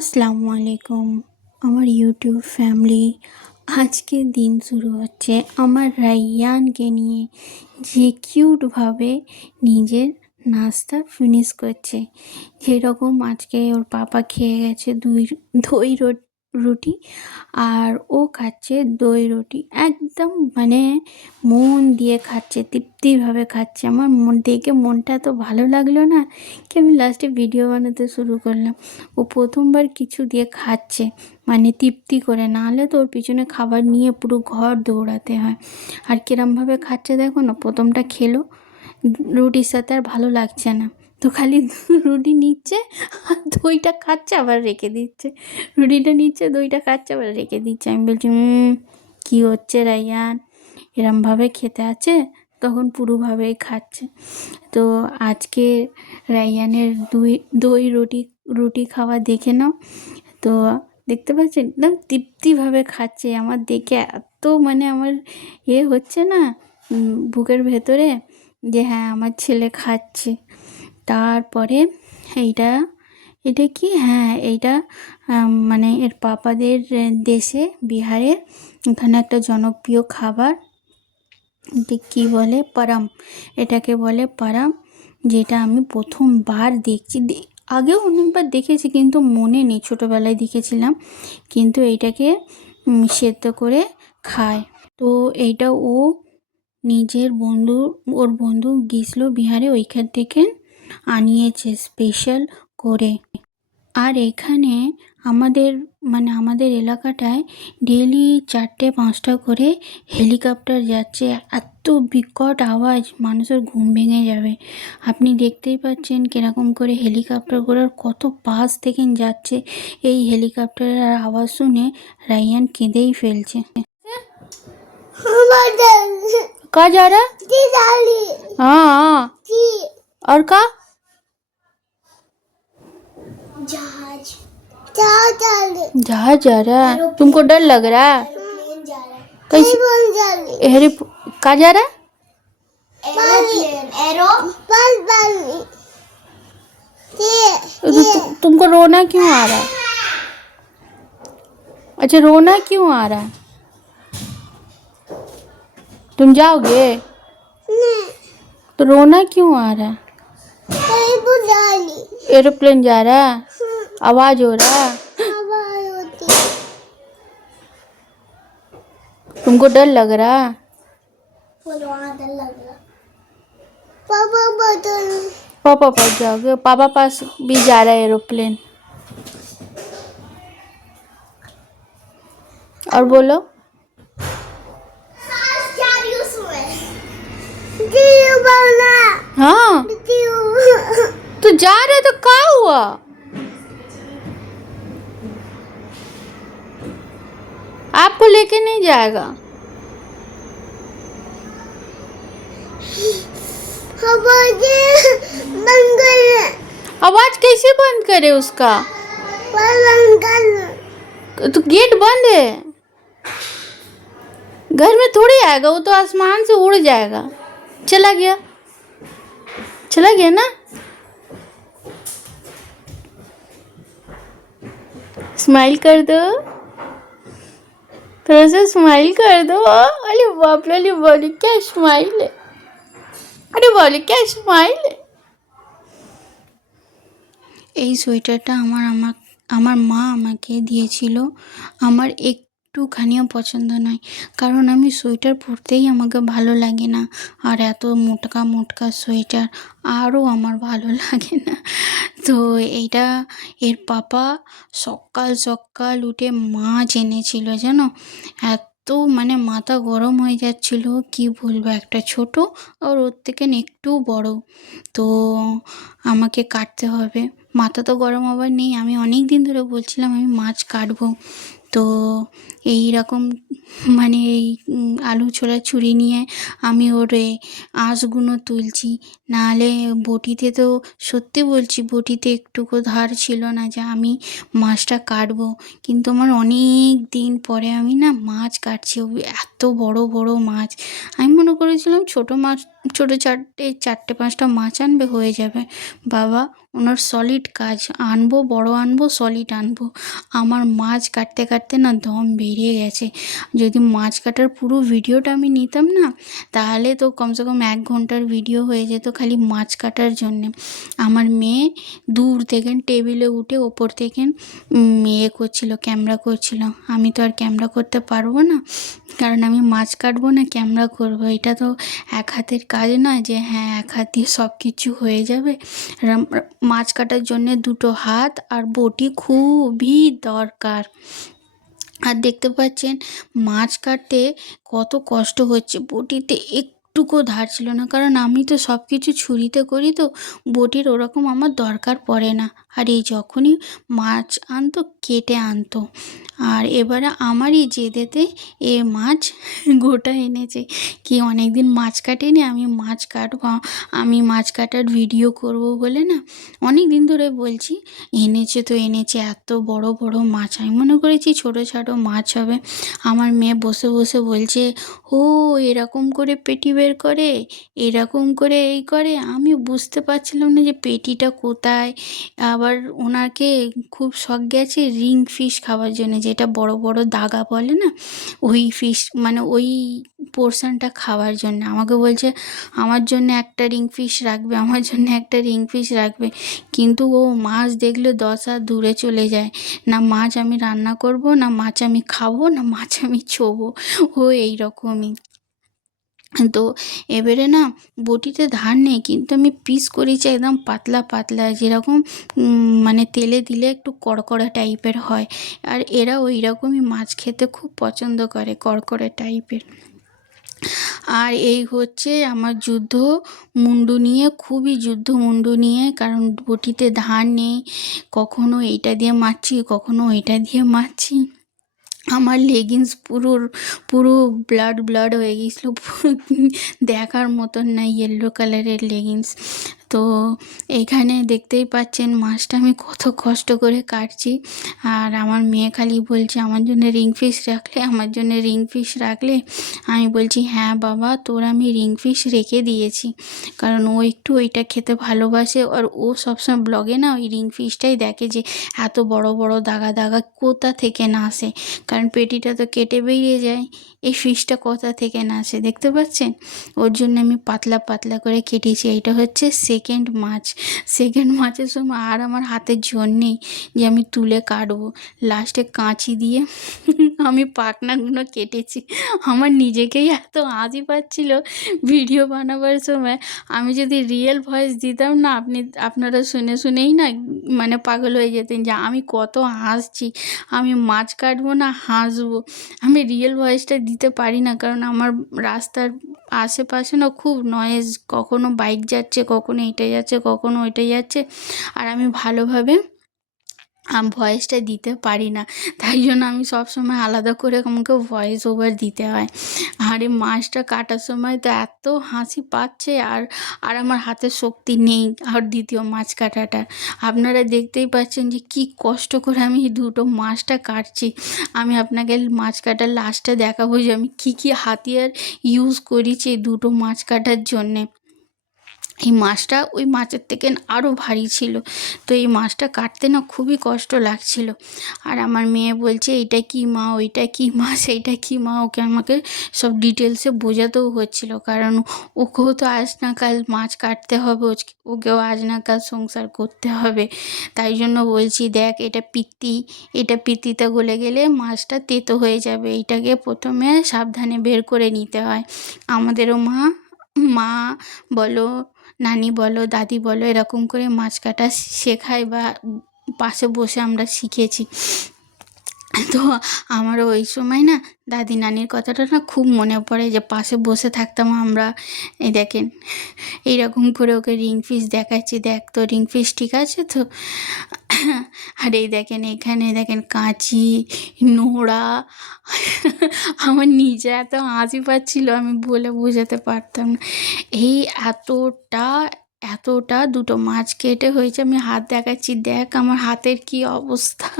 আসসালামু আলাইকুম আমার ইউটিউব ফ্যামিলি। আজকে দিন শুরু হচ্ছে আমার রাইয়ানকে নিয়ে, যে কিউটভাবে নিজের নাস্তা ফিনিশ করছে। যেরকম আজকে ওর পাপা খেয়ে গেছে দই রুটি, আর ও খাচ্ছে দই রুটি। একদম মানে মন দিয়ে খাচ্ছে, তৃপ্তিভাবে খাচ্ছে। আমার দেখে মনটা এত ভালো লাগলো না কি আমি লাস্টে ভিডিও বানাতে শুরু করলাম। ও প্রথমবার কিছু দিয়ে খাচ্ছে, মানে তৃপ্তি করে, নাহলে তো ওর পিছনে খাবার নিয়ে পুরো ঘর দৌড়াতে হয়। আর কিরমভাবে খাচ্ছে দেখো না, প্রথমটা খেলো রুটির সাথে, আর ভালো লাগছে না তো খালি রুটি নিচ্ছে আর দইটা খাচ্ছে আবার রেখে দিচ্ছে, রুটিটা নিচ্ছে দইটা খাচ্ছে আবার রেখে দিচ্ছে। আমি বলছি কী হচ্ছে রাইয়ান, এরমভাবে খেতে আছে? তখন পুরোভাবেই খাচ্ছে। তো আজকে রাইয়ানের দই রুটি খাওয়া দেখে নাও তো। দেখতে পাচ্ছেন একদম তৃপ্তিভাবে খাচ্ছে। আমার দেখে এত মানে আমার হচ্ছে না বুকের ভেতরে, যে হ্যাঁ আমার ছেলে খাচ্ছে। তারপরে এইটা এটা কি, হ্যাঁ এইটা মানে এর পাপাদের দেশে, বিহারে, এখানে একটা জনপ্রিয় খাবার, এটা কী বলে, পারাম। এটাকে বলে পারাম, যেটা আমি প্রথমবার দেখছি। আগেও অনেকবার দেখেছি কিন্তু মনে নেই, ছোটোবেলায় দেখেছিলাম। কিন্তু এইটাকে সেদ্ধ করে খায়। তো এইটা ও নিজের ওর বন্ধু গেছিলো বিহারে, ওইখান থেকে আনিয়েছে স্পেশাল করে। আর এখানে আমাদের এলাকাটায় ডেইলি 4-5টা করে হেলিকপ্টার যাচ্ছে। এত বিকট আওয়াজ, মানুষের ঘুম ভেঙে যাবে। আপনি দেখতেই পাচ্ছেন কীরকম করে হেলিকপ্টারগুলোর কত পাশ থেকে যাচ্ছে। এই হেলিকপ্টারের আওয়াজ শুনে রাইয়ান কেঁদেই ফেলছে। का जा रहा? हाँ और का जहाज जहाज जा रहा है। तुमको डर लग रहा है? कैसे का जा रहा है? तुमको रोना क्यों आ रहा है? अच्छा रोना क्यों आ रहा है? तुम जाओगे? तो रोना क्यों आ रहा है? एरोप्लेन जा रहा है, आवाज हो रहा है। तुमको डर लग रहा है? पापा पास जाओगे? पापा पास भी जा रहा है एरोप्लेन। और बोलो। हाँ तो जा रहे तो क्या हुआ? आपको लेके नहीं जाएगा। आवाज कैसे बंद करे उसका? तो गेट बंद है, घर में थोड़ी आएगा वो, तो आसमान से उड़ जाएगा। चला गया ना। स्माइल कर दो, थोड़ा सा स्माइल कर दो। अरे बाप रे, अरे बोले क्या स्माइल है, अरे बोले क्या स्माइल है। এই সোয়েটারটা আমার মা আমাকে দিয়েছিল। আমার একটুখানিও পছন্দ নয়, কারণ আমি সোয়েটার পরতেই আমাকে ভালো লাগে না। আর এত মোটকা সোয়েটার আরও আমার ভালো লাগে না। তো এইটা এর পাপা সকাল সকাল উঠে মাছ এনেছিল জানো। এত মানে মাথা গরম হয়ে যাচ্ছিল, কি বলবো। একটা ছোট আর ওর থেকে একটু বড়। তো আমাকে কাটতে হবে, মাথা তো গরম হবার নেই। আমি অনেক দিন ধরে বলছিলাম আমি মাছ কাটবো। তো এই রকম মানে এই আলু ছোলা ছুরি নিয়ে আমি ওর আঁশগুলো তুলছি। নাহলে বটিতে তো সত্যি বলছি, বটিতে একটুকু ধার ছিল না যে আমি মাছটা কাটবো। কিন্তু আমার অনেক দিন পরে আমি না মাছ কাটছি, এত বড় বড় মাছ। আমি মনে করেছিলাম ছোট মাছ ছোটো চারটে পাঁচটা মাছ আনবে, হয়ে যাবে। বাবা ওনার সলিড কাজ, আনবো বড় আনবো, সলিড আনবো। আমার মাছ কাটতে কাটতে না দম বেরিয়ে গেছে। যদি মাছ কাটার পুরো ভিডিওটা আমি নিতাম না, তাহলে তো কমসে কম 1 ঘন্টার ভিডিও হয়ে যেত খালি মাছ কাটার জন্যে। আমার মেয়ে দূর থেকে টেবিলে উঠে ওপর থেকে করছিল, ক্যামেরা করছিল। আমি তো আর ক্যামেরা করতে পারবো না, কারণ আমি মাছ কাটবো না ক্যামেরা করবো, এটা তো এক হাতের কাজ নয় যে হ্যাঁ এক হাত দিয়ে সব কিছু হয়ে যাবে। মাছ কাটার জন্যে 2টো হাত আর বটি খুবই দরকার। আর দেখতে পাচ্ছেন মাছ কাটতে কত কষ্ট হচ্ছে, বটিতে একটুকু ধার ছিল না, কারণ আমি তো সব কিছু ছুরিতে করি, তো বটির ওরকম আমার দরকার পড়ে না। আর এই যখনই মাছ আনতো কেটে আনতো, আর এবারে আমারই জেদেতে এ মাছ গোটা এনেছে। কি অনেক দিন মাছ কাটিনি, আমি মাছ কাটবো, আমি মাছ কাটার ভিডিও করব বলে না অনেক দিন ধরে বলছি। এনেছে তো এনেছে এত বড় বড় মাছ, আমি মনে করেছি ছোটো ছোটো মাছ হবে। আমার মেয়ে বসে বসে বলছে, ও এরকম করে পেটি বের করে, এরকম করে এই করে। আমি বুঝতে পারছিলাম না যে পেটিটা কোথায়। আবার ওনাকে খুব শখ গেছে রিং ফিশ খাওয়ার জন্য, যেটা বড় বড় দাগা বলে না, ওই ফিশ মানে ওই পোর্শনটা খাওয়ার জন্য আমাকে বলছে আমার জন্য একটা রিং ফিশ রাখবে, আমার জন্য একটা রিং ফিশ রাখবে। কিন্তু ও মাছ দেখলে 10 হাত দূরে চলে যায়। না মাছ আমি রান্না করব, না মাছ আমি খাবো, না মাছ আমি ছোবো, ও এইরকমই। তো এবারে না বটিতে ধার নেই, কিন্তু আমি পিস করেছি একদম পাতলা পাতলা, যেরকম মানে তেলে দিলে একটু কড়কড়া টাইপের হয়। আর এরা ওই রকমই মাছ খেতে খুব পছন্দ করে, কড়কড়া টাইপের। আর এই হচ্ছে আমার যুদ্ধ মুন্ডু নিয়ে, খুবই যুদ্ধ মুন্ডু নিয়ে, কারণ বটিতে ধার নেই। কখনো এইটা দিয়ে মারছি, কখনো ওইটা দিয়ে মারছি। আমার লেগিংস পুরো ব্লাড ব্লাড হয়ে গিয়েছিলো, দেখার মতন না, ইয়েলো কালারের লেগিংস। তো এইখানে দেখতেই পাচ্ছেন মাছটা আমি কত কষ্ট করে কাটছি। আর আমার মেয়ে খালি বলছে আমার জন্য রিং ফিশ রাখলে, আমার জন্য রিং ফিশ রাখলে। আমি বলছি হ্যাঁ বাবা তোর আমি রিং ফিশ রেখে দিয়েছি, কারণ ও একটু ওইটা খেতে ভালোবাসে। আর ও সবসময় ব্লগে না ওই রিং ফিশটাই দেখে যে এত বড় বড় দাগা দাগা কোথা থেকে না আসে, কারণ পেটিটা তো কেটে বেরিয়ে যায়, এই ফিশটা কোথা থেকে না আসে দেখতে পাচ্ছেন। ওর জন্য আমি পাতলা পাতলা করে কেটেছি। এইটা হচ্ছে সেকেন্ড মাছ। সেকেন্ড মাছের সময় আর আমার হাতে জোর নেই যে আমি তুলে কাটবো, লাস্টে কাঁচি দিয়ে আমি পাখনাগুলো কেটেছি। আমার নিজেকেই এত হাসি পাচ্ছিল ভিডিও বানাবার সময়। আমি যদি রিয়েল ভয়েস দিতাম না, আপনারা শুনে শুনেই না মানে পাগল হয়ে যেতেন যে আমি কত হাসছি। আমি মাছ কাটবো না হাসবো, আমি রিয়েল ভয়েসটা দিতে পারি না, কারণ আমার রাস্তার আশেপাশে না খুব নয়েজ, কখনো বাইক যাচ্ছে, কখনো এইটা যাচ্ছে, কখনো ওইটা যাচ্ছে, আর আমি ভালোভাবে ভয়েসটা দিতে পারি না। তাই জন্য আমি সবসময় আলাদা করে আমাকে ভয়েস ওভার দিতে হয়। আর এই মাছটা কাটার সময় তো এত হাসি পাচ্ছে, আর আমার হাতে শক্তি নেই আর দ্বিতীয় মাছ কাটাটা। আপনারা দেখতেই পাচ্ছেন যে কি কষ্ট করে আমি এই 2টো মাছটা কাটছি। আমি আপনাকে মাছ কাটার লাস্টে দেখাবো যে আমি কী হাতিয়ার ইউজ করেছি এই 2টো মাছ কাটার জন্যে। এই মাছটা ওই মাছের থেকে আরও ভারী ছিল, তো এই মাছটা কাটতে না খুবই কষ্ট লাগছিল। আর আমার মেয়ে বলছে এইটা কী মা, ওইটা কী মা, সেইটা কী মা, ওকে আমাকে সব ডিটেলসে বোঝাতেও হচ্ছিল, কারণ ওকেও তো আজ না কাল মাছ কাটতে হবে, ওকেও আজ না কাল সংসার করতে হবে। তাই জন্য বলছি দেখ এটা পিত্তিতে গলে গেলে মাছটা তেতো হয়ে যাবে, এইটাকে প্রথমে সাবধানে বের করে নিতে হয়। আমাদেরও মা বলো, নানি বলো, দাদি বলো, এরকম করে মাছ কাটা শেখায় বা পাশে বসে আমরা শিখেছি। তো আমারও ওই সময় না দাদি নানির কথাটা না খুব মনে পড়ে, যে পাশে বসে থাকতাম আমরা। এই দেখেন এইরকম করে ওকে রিং ফিশ দেখাচ্ছি, দেখ তো রিং ফিশ ঠিক আছে তো। আর এই দেখেন এখানে দেখেন কাঁচি, নোড়া। আমার নিজে এত হাসি পাচ্ছিল আমি বলে বোঝাতে পারতাম না। এই এতটা 2টো মাছ কেটে হয়েছে, আমি হাত দেখাচ্ছি দেখ আমার হাতের কি অবস্থা।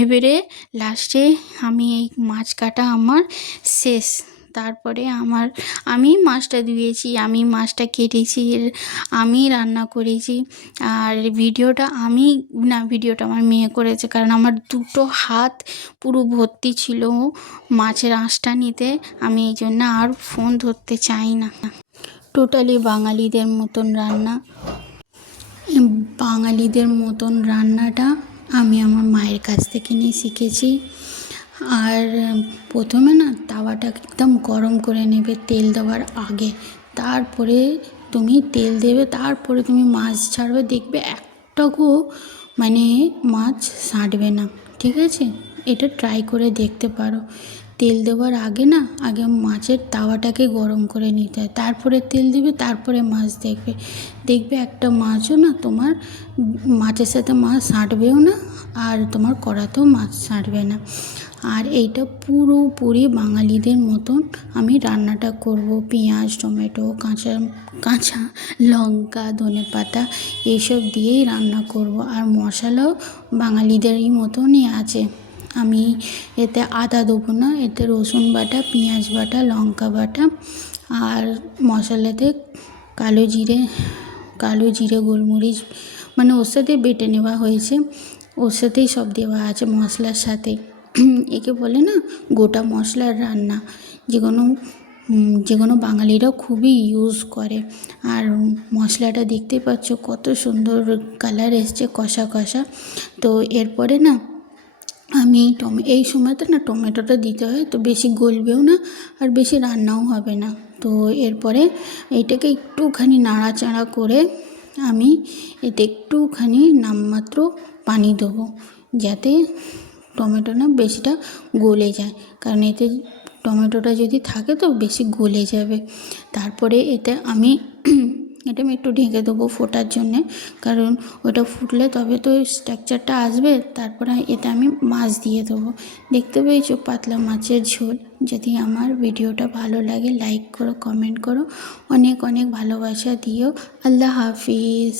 এবারে লাস্টে আমি এই মাছ কাটা আমার শেষ। তারপরে আমি মাছটা ধুয়েছি, আমি মাছটা কেটেছি, আমি রান্না করেছি। আর ভিডিওটা আমার মেয়ে করেছে, কারণ আমার দুটো হাত পুরো ভর্তি ছিল মাছের আঁশটা নিতে। আমি এই জন্য আর ফোন ধরতে চাই না। টোটালি বাঙালিদের মতন রান্নাটা আমি আমার মায়ের কাছ থেকে নিয়ে শিখেছি। আর প্রথমে না তাওয়াটা একদম গরম করে নেবে তেল দেওয়ার আগে, তারপরে তুমি তেল দেবে, তারপরে তুমি মাছ ছাড়বে, দেখবে একটাও মানে মাছ ছাঁটবে না, ঠিক আছে? এটা ট্রাই করে দেখতে পারো। তেল দেওয়ার আগে আগে মাছের তাওয়াটাকে গরম করে নিতে হয়, তারপরে তেল দেবে, তারপরে মাছ দেখবে একটা মাছও তোমার মাছের সাথে মাছ ছাঁটবেও না, আর তোমার কড়াতেও মাছ ছাঁটবে না। আর এইটা পুরোপুরি বাঙালিদের মতন আমি রান্নাটা করব। পেঁয়াজ, টমেটো, কাঁচা লঙ্কা, ধনেপাতা এইসব দিয়েই রান্না করব। আর মশলাও বাঙালিদেরই মতনই আছে। আমি এতে আদা দেবো না, এতে রসুন বাটা, পেঁয়াজ বাটা, লঙ্কা বাটা, আর মশলাতে কালো জিরে গোলমরিচ ওর সাথে বেটে নেওয়া হয়েছে, ওর সাথেই সব দেওয়া আছে মশলার সাথে। একে বলে গোটা মশলার রান্না, যেগুলো বাঙালিরা খুবই ইউজ করে। আর মশলাটা দেখতে পাচ্ছ কত সুন্দর কালার এসছে, কষা কষা। তো এরপরে আমি এই সময়তে টমেটোটা দিতে হয়, তো বেশি গলবেও না আর বেশি রান্নাও হবে না। তো এরপরে এইটাকে একটুখানি নাড়াচাড়া করে আমি এতে একটুখানি নামমাত্র পানি দেবো, যাতে টমেটো বেশিটা গলে যায়, কারণ এতে টমেটোটা যদি থাকে তো বেশি গলে যাবে। তারপরে এতে আমি একটু ঢেকে দেবো ফোটার জন্যে, কারণ ওটা ফুটলে তবে তো স্ট্রাকচারটা আসবে। তারপরে এতে আমি মাছ দিয়ে দেবো। দেখতে পেয়েছো পাতলা মাছের ঝোল। যদি আমার ভিডিওটা ভালো লাগে লাইক করো, কমেন্ট করো, অনেক অনেক ভালোবাসা দিও। আল্লাহ হাফিজ।